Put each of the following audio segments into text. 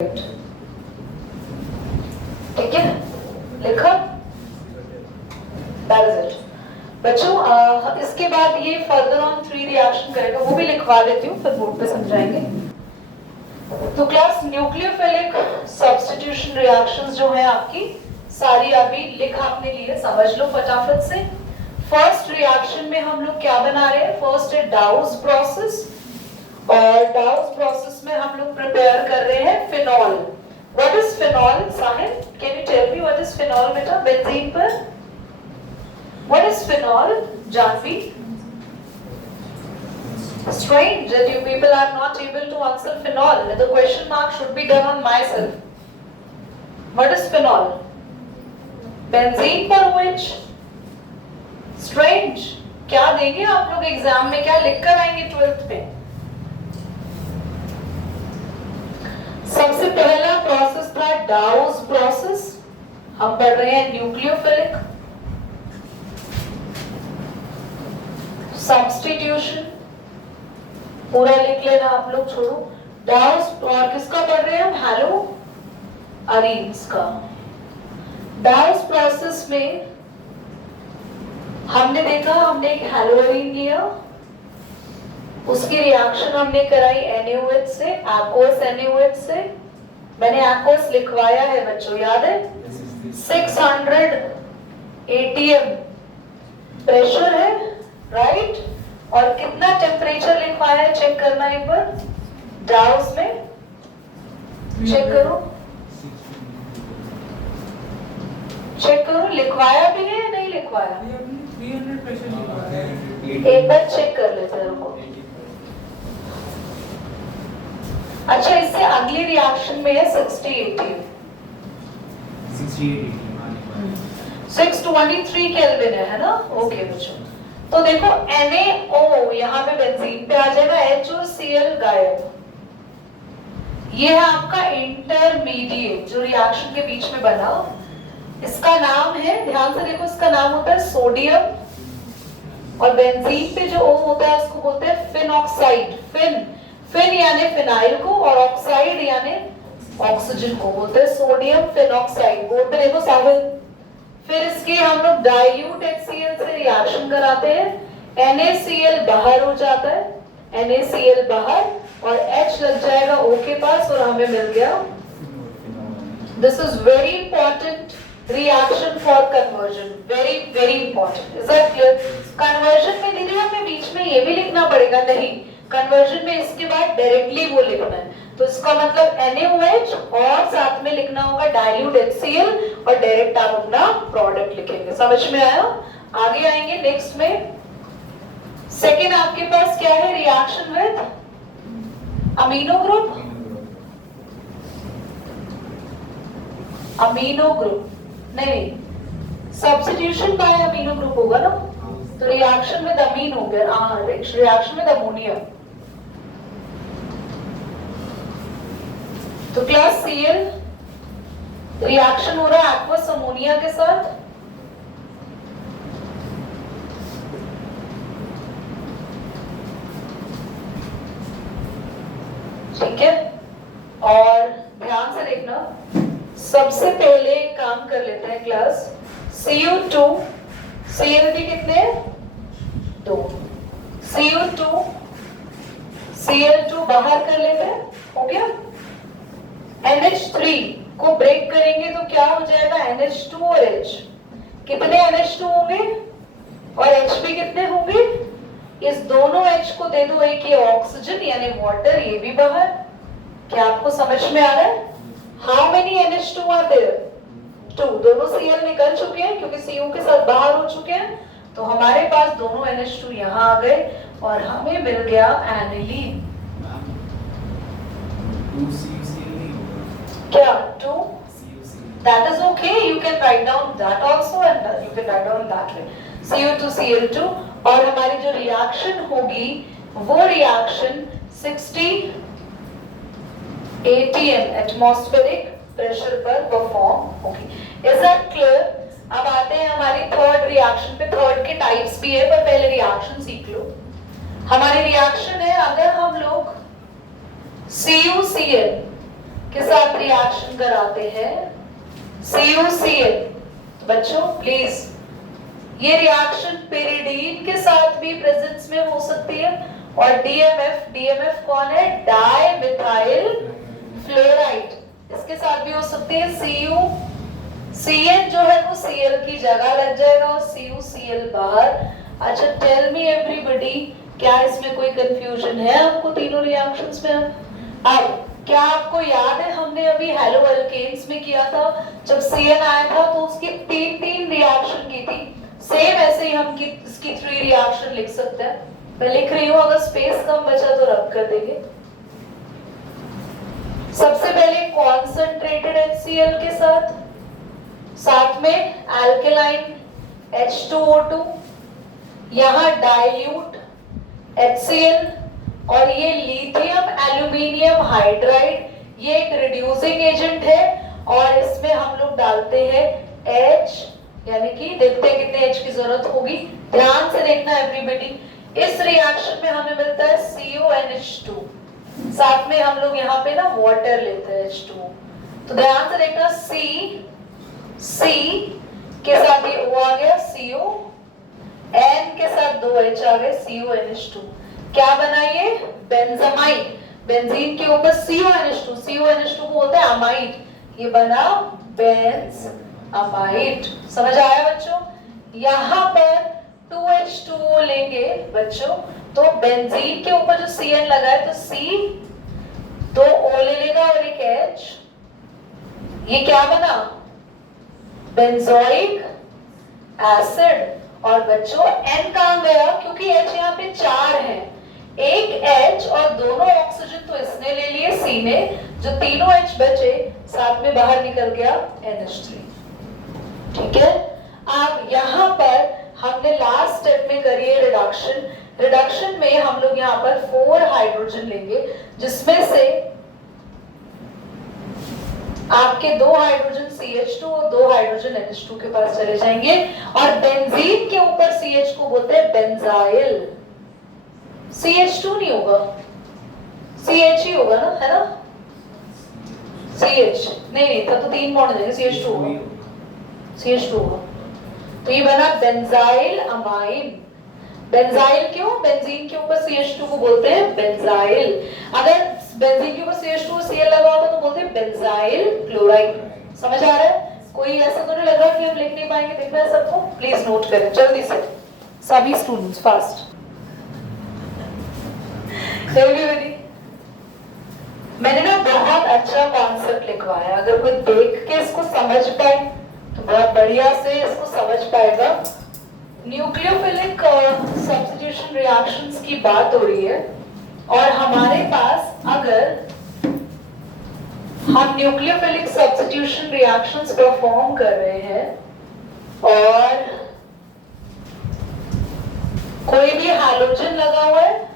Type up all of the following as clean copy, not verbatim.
ठीक है, लिखा? That is it. बच्चों इसके बाद ये फर्दर ऑन 3 रिएक्शन करेगा, वो भी लिखवा देती हूँ, फिर बोर्ड पे समझाएंगे। तो क्लास न्यूक्लियोफिलिक सब्स्टिट्यूशन रिएक्शंस जो है आपकी सारी अभी लिख आपने लिए, समझ लो फटाफट से। फर्स्ट रिएक्शन में हम लोग क्या बना रहे हैं? फर्स्ट है डाउस प्रोसेस, और डाउस प्रोसेस में हम लोग प्रिपेयर कर रहे हैं phenol. What is phenol, Sahil? Can you tell me what is phenol, beta? Benzene पर? What is phenol, Janvi? Strange that you people are not able to answer phenol. The question mark should be done on myself. What is phenol? Benzene पर OH? Strange. क्या देंगे आप लोग exam में? क्या लिख कर आएंगे 12th में? सबसे पहला प्रोसेस था डाउस प्रोसेस, हम पढ़ रहे हैं न्यूक्लियोफिलिक सब्स्टिट्यूशन। पूरा लिख लेना आप लोग, छोड़ो। डाउस और किसका पढ़ रहे हैं हम? हैलो अरीन्स का। डाउस प्रोसेस में हमने देखा, हमने एक हैलोअरीन लिया, उसकी रिएक्शन हमने कराई NaOH से, aqueous NaOH से। मैंने aqueous लिखवाया है बच्चों, याद है? 600 atm प्रेशर है, राइट? और कितना टेम्परेचर लिखवाया है, चेक करना एक बार डाउस में, चेक करो, चेक करो, लिखवाया भी है या नहीं लिखवाया? 300 प्रेशर लिखवाया है। एक बार चेक कर लेते हैं, रुको। अच्छा, इससे अगली रिएक्शन में है 623 केल्विन है ना? ओके बच्चों, तो देखो NaO यहाँ पे बेंजीन पे आ जाएगा, H और Cl गायब। ये है आपका इंटरमीडिएट जो रिएक्शन के बीच में बना, इसका नाम है, ध्यान से देखो, इसका नाम होता है सोडियम, और बेंजीन पे जो O होता है उसको बोलते हैं फिनॉक्साइड। फिन यानी फिनाइल को, और ऑक्साइड यानी ऑक्सीजन को बोलते हैं सोडियम फिनॉक्साइड। बोर्ड पे देखो साहिल। फिर इसके हम लोग डाइल्यूट HCl से रिएक्शन कराते हैं, NaCl बाहर हो जाता है, NaCl बाहर, और H लग जाएगा O के पास, और हमें मिल गया। This is very important reaction for conversion, very very important. Is that clear? Conversion में दीदी हमें बीच में ये भी लिखना पड़ेगा? नहीं, कन्वर्जन में इसके बाद डायरेक्टली वो लिखना है। तो इसका मतलब NaOH और साथ में लिखना होगा डाइल्यूट HCl, और डायरेक्ट आप अपना प्रोडक्ट लिखेंगे। समझ में आया? आगे आएंगे नेक्स्ट में। सेकेंड आपके पास क्या है? Reaction with amino group. Amino group नहीं, सब्स्टिट्यूशन बाय अमीनो ग्रुप होगा ना, तो रिएक्शन विद अमीन हो गया। Reaction with ammonia. तो क्लास Cl रिएक्शन हो रहा है एक्वस अमोनिया के साथ, ठीक है? और ध्यान से देखना, सबसे पहले काम कर लेते हैं क्लास Cu2, Cl कितने? 2, Cl2 बाहर कर लेते हैं, हो गया? NH3 को ब्रेक करेंगे तो क्या हो जाएगा? NH2 और H। कितने NH2 होंगे और H भी कितने होंगे? इस दोनों H को दे दो एक ये ऑक्सीजन यानी वाटर, ये भी बाहर। क्या आपको समझ में आ रहा है? How many NH2 are there? 2। दोनों Cl निकल चुके हैं क्योंकि Cu के साथ बाहर हो चुके हैं, तो हमारे पास दोनों NH2 यहाँ आ गए और हमें मिल गया एनिलीन। क्या 2? That is okay. You can write down that also, and you can write down that way. Cu2 Cl2, और हमारी जो रिएक्शन होगी वो रिएक्शन 60 atm एटमॉस्फेरिक प्रेशर पर परफॉर्म होगी। Is that clear? अब आते हैं हमारी थर्ड रिएक्शन पे। थर्ड के टाइप्स भी है, पर पहले रिएक्शन सीख लो। हमारी रिएक्शन है, अगर हम लोग CuCl के साथ रिएक्शन कराते हैं CuCl। बच्चों प्लीज, ये रिएक्शन पेरिडीन के साथ भी प्रेजेंस में हो सकती है। और DMF कौन है? डाई मिथाइल फ्लोराइड, इसके साथ भी हो सकती है। CuCN जो है वो Cl की जगह लग जाएगा और CuCl बाहर। अच्छा, टेल मी एवरीबॉडी, क्या इसमें कोई कंफ्यूजन है आपको तीनों रिएक्शंस में? अब क्या आपको याद है हमने अभी हेलो एल्केन्स में किया था, जब CN आया था तो उसकी तीन रिएक्शन की थी। सेम ऐसे ही हम इसकी 3 रिएक्शन लिख सकते हैं। मैं लिख रही हूँ, अगर स्पेस कम बचा तो रब कर देंगे। सबसे पहले कॉन्सेंट्रेटेड HCl के साथ में अल्कलाइन H2O2, यहाँ डाइल्यूट HCl, और ये लिथियम एल्यूमिनियम हाइड्राइड, ये एक रिड्यूसिंग एजेंट है और इसमें हम लोग डालते हैं H, यानी कि देखते हैं कितने H की जरूरत होगी। ध्यान से देखना एवरीबॉडी, इस रिएक्शन में हमें मिलता है CONH2, साथ में हम लोग यहाँ पे ना वाटर लेते हैं H2O। तो ध्यान से देखना, C के साथ ये O आ गया, CO, N के साथ 2 H आ गए, CONH2। क्या बना ये? बेंजामाइड। बेंजीन के ऊपर CONH2 को बोलते हैं अमाइड, ये बना बेंजामाइड। समझ आया बच्चों? यहाँ पर 2H2O लेंगे बच्चों, तो बेंजीन के ऊपर जो CN लगा है तो C 2 O ले लेगा और एक H, ये क्या बना? Benzoic acid. और बच्चों N कहां गया? क्योंकि H यहाँ पे 4 है, एक H और दोनों ऑक्सीजन तो इसने ले लिए C ने, जो तीनों H बचे साथ में बाहर निकल गया NH3। ठीक है, अब यहाँ पर हमने लास्ट स्टेप में करी है रिडक्शन में हम लोग यहाँ पर 4 हाइड्रोजन लेंगे, जिसमें से आपके 2 हाइड्रोजन CH2 और 2 हाइड्रोजन NH2 के पास चले जाएंगे, और बेंजीन के ऊपर CH को बोलते हैं बेंजाइल। CH2 नहीं होगा, CH ही होगा ना, है ना? CH नहीं था तो 3 बॉन्ड हो जाएंगे, CH2 होगा। तो ये बना बेंजाइल अमाइन। बेंजाइल क्यों? बेंजीन के ऊपर CH2 को बोलते हैं बेंजाइल। अगर बेंजीन के ऊपर CH2 Cl लगा होगा तो बोलते हैं बेंजाइल क्लोराइड। समझ आ रहा है? कोई ऐसा तो नहीं लग रहा कि हम लिख नहीं पाएंगे? दिख रहा है सबको? प्लीज नोट करें जल्दी से सभी स्टूडेंट्स, फास्ट। एवरीबॉडी, मैंने ना बहुत अच्छा कॉन्सेप्ट लिखवाया, अगर कोई देख के इसको समझ पाए तो बहुत बढ़िया से इसको समझ पाएगा। न्यूक्लियोफिलिक सब्स्टिट्यूशन रिएक्शंस की बात हो रही है, और हमारे पास अगर हम न्यूक्लियोफिलिक सब्स्टिट्यूशन रिएक्शंस परफॉर्म कर रहे हैं और कोई भी हैलोजन लगा हुआ है,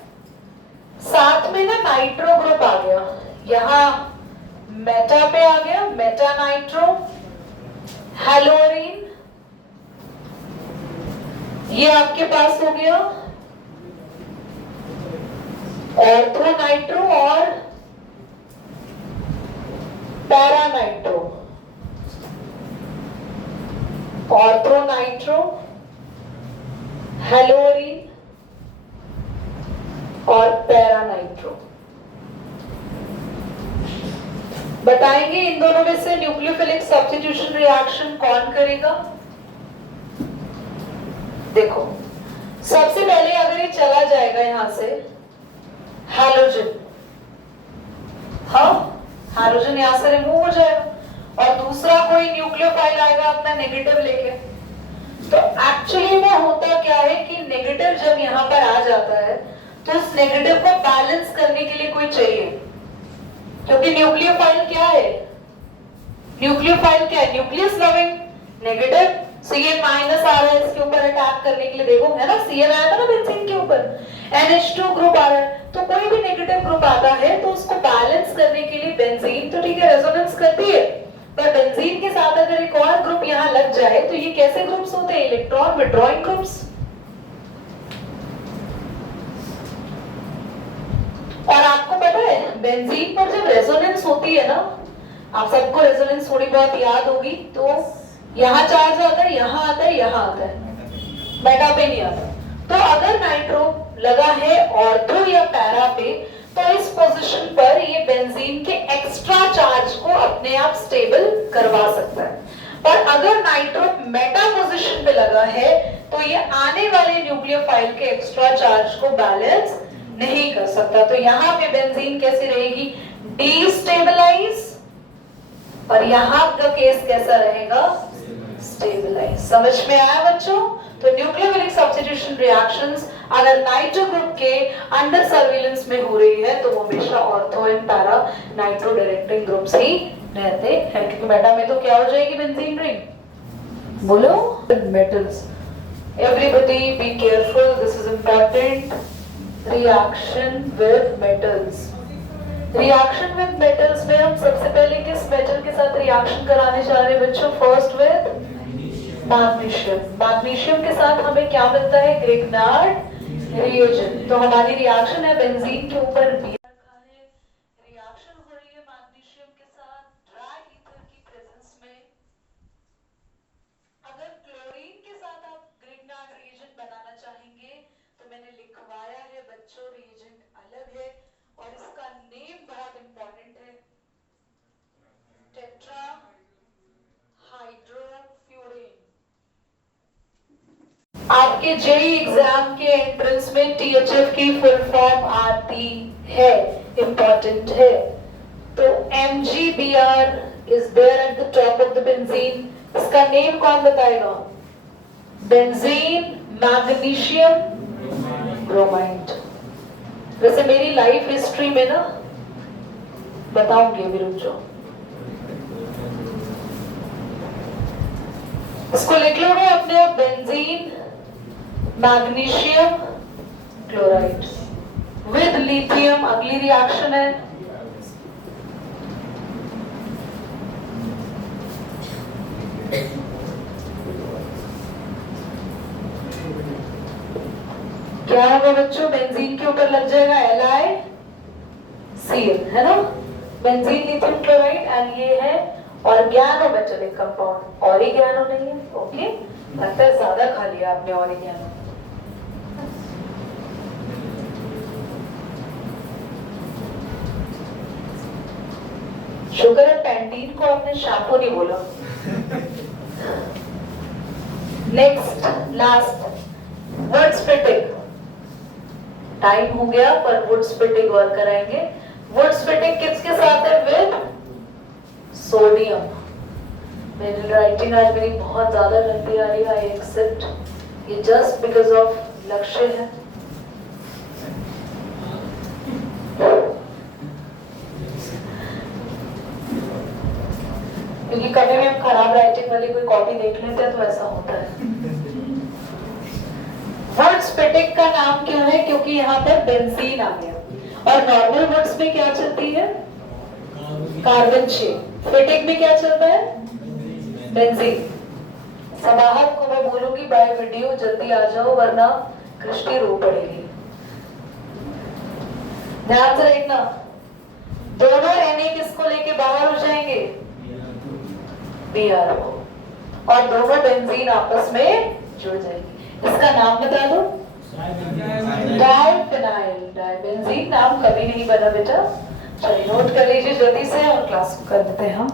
साथ में ना नाइट्रो ग्रुप आ गया, यहाँ मेटा पे आ गया, मेटा नाइट्रो, हेलोरीन, ये आपके पास हो गया ऑर्थो नाइट्रो और पैरा नाइट्रो, ऑर्थो नाइट्रो, हेलोरीन और पैरा नाइट्रो। बताएंगे इन दोनों में से न्यूक्लियोफिलिक सब्स्टिट्यूशन रिएक्शन कौन करेगा? देखो, सबसे पहले अगर ये चला जाएगा यहां से हैलोजन, हाँ हैलोजन यहां से रिमूव हो जाएगा और दूसरा कोई न्यूक्लियोफाइल आएगा अपना नेगेटिव लेके। तो एक्चुअली में होता क्या है कि नेगेटिव जब यहां पर आ जाता है तो उस नेगेटिव को बैलेंस करने के लिए कोई चाहिए, क्योंकि न्यूक्लियोफाइल क्या है? न्यूक्लियोफाइल क्या है? Nucleus loving. Negative Cn minus आ रहा है इसके ऊपर अटैक करने के लिए, देखो है ना, Cn आया था ना बेंजीन के ऊपर, NH2 ग्रुप आ रहा है, तो कोई भी नेगेटिव ग्रुप आता है तो उसको बैलेंस करने के लिए बेंजीन तो ठीक है रेजोनेंस करती है, पर बेंजीन के साथ अगर एक और ग्रुप यहाँ लग जाए तो ये कैसे ग्रुप्स होते हैं? Electron withdrawing groups. और आपको पता है बेंजीन पर जब रेजोनेंस होती है ना आप सबको रेजोनेंस थोड़ी बहुत याद होगी। तो यहाँ चार्ज आता है, यहाँ आता है, यहाँ आता है, मेटा पे नहीं आता। तो अगर नाइट्रो लगा है ऑर्थो या पैरा पे, तो इस पोजीशन पर ये बेंजीन के एक्स्ट्रा चार्ज को अपने आप स्टेबल करवा सकता है। पर अगर नाइट्रो मेटा पोजीशन पे लगा है, तो ये आने वाले न्यूक्लियोफाइल के एक्स्ट्रा चार्ज को बैलेंस नहीं कर सकता। तो यहाँ पे बेंजीन कैसी रहेगी? डीस्टेबलाइज। और यहाँ का केस कैसा रहेगा? स्टेबलाइज। समझ में आया बच्चों? तो न्यूक्लियोफिलिक सब्स्टिट्यूशन रिएक्शंस अगर नाइट्रो ग्रुप के अंडर सर्विलेंस में हो रही है, तो वो हमेशा ortho and para nitro directing groups ही रहते हैं। क्योंकि मेटा में तो क्या हो जाएगी बेंजीन रिंग? बोलो। Metals. Everybody be careful, this is important. Reaction with metals. Reaction with metals में हम सबसे पहले किस मेटल के साथ रिएक्शन कराने जा रहे हैं बच्चों? First with magnesium. मैग्नीशियम के साथ हमें क्या मिलता है? Grignard reagent. तो हमारी रिएक्शन है बेंजीन के ऊपर बी रखा है, रिएक्शन हो रही है मैग्नीशियम के साथ ड्राई ईथर की प्रेजेंस में। अगर क्लोरीन के साथ आप ग्रिग्नार्ड रिएजेंट बनाना चाहेंगे, तो मैंने लिखवाया है बच्चों, रिएजेंट अलग है और इसका नेम बहुत इंपॉर्टेंट है, टेट्रा हाइड्रोफ्यूरेन। आपके जेईई एग्जाम के एंट्रेंस में टीएचएफ की फुल फॉर्म आती है, इंपॉर्टेंट है। तो MgBr is there at the top of the benzene. इसका नेम कौन बताएगा? Benzene magnesium bromide. वैसे मेरी लाइफ हिस्ट्री में ना बताऊंगी, अभी रुक जाओ। इसको लिख लोगे अपने आप, benzene magnesium chloride with lithium. अगली रिएक्शन है क्या होगा बच्चों? बेंजीन के ऊपर लग जाएगा LiCl, है ना? Benzene lithium chloride. एंड ये है ऑर्गेनोमेटेलिक कंपाउंड। ऑरिगेनो नहीं है, ओके? लगता है ज्यादा खा लिया आपने ऑरिगेनो। शुगर है पैंटीन को आपने शैम्पू नहीं बोला। Next last would splitting. Time हो गया, पर वुड स्प्लिटिंग और कराएंगे। वुड स्प्लिटिंग किसके साथ है? With sodium. मेरी राइटिंग आज मेरी बहुत ज्यादा गंदी आ रही है, आई एक्सेप्ट। ये जस्ट बिकॉज ऑफ लक्ष्य है। क्योंकि कभी भी हम खराब राइटिंग वाली कोई कॉपी देख लेते हैं तो ऐसा होता है। वुड स्प्लिटिंग का नाम क्यों है? क्योंकि यहाँ पर बेंजीन आ गया। और नॉर्मल वुड्स में क्या चलती है? Carbon chain. स्प्लिटिंग में क्या चलता है? बेंजीन। समाहत को मैं बोलूंगी बाय वीडियो जल्दी आ जाओ, वरना कृष्टि रो पड़ेगी। ध्यान से देखना, दोनों Na किसको लेके बाहर हो जाएंगे? Br को। और दोनों बेंजीन आपस में जुड़ जाएंगे। इसका नाम बता दो। डाइफिनाइल। डाइबेंजीन नाम कभी नहीं बना बेटा। चलिए नोट कर लीजिए जल्दी से और क्लास को कर देते हैं हम।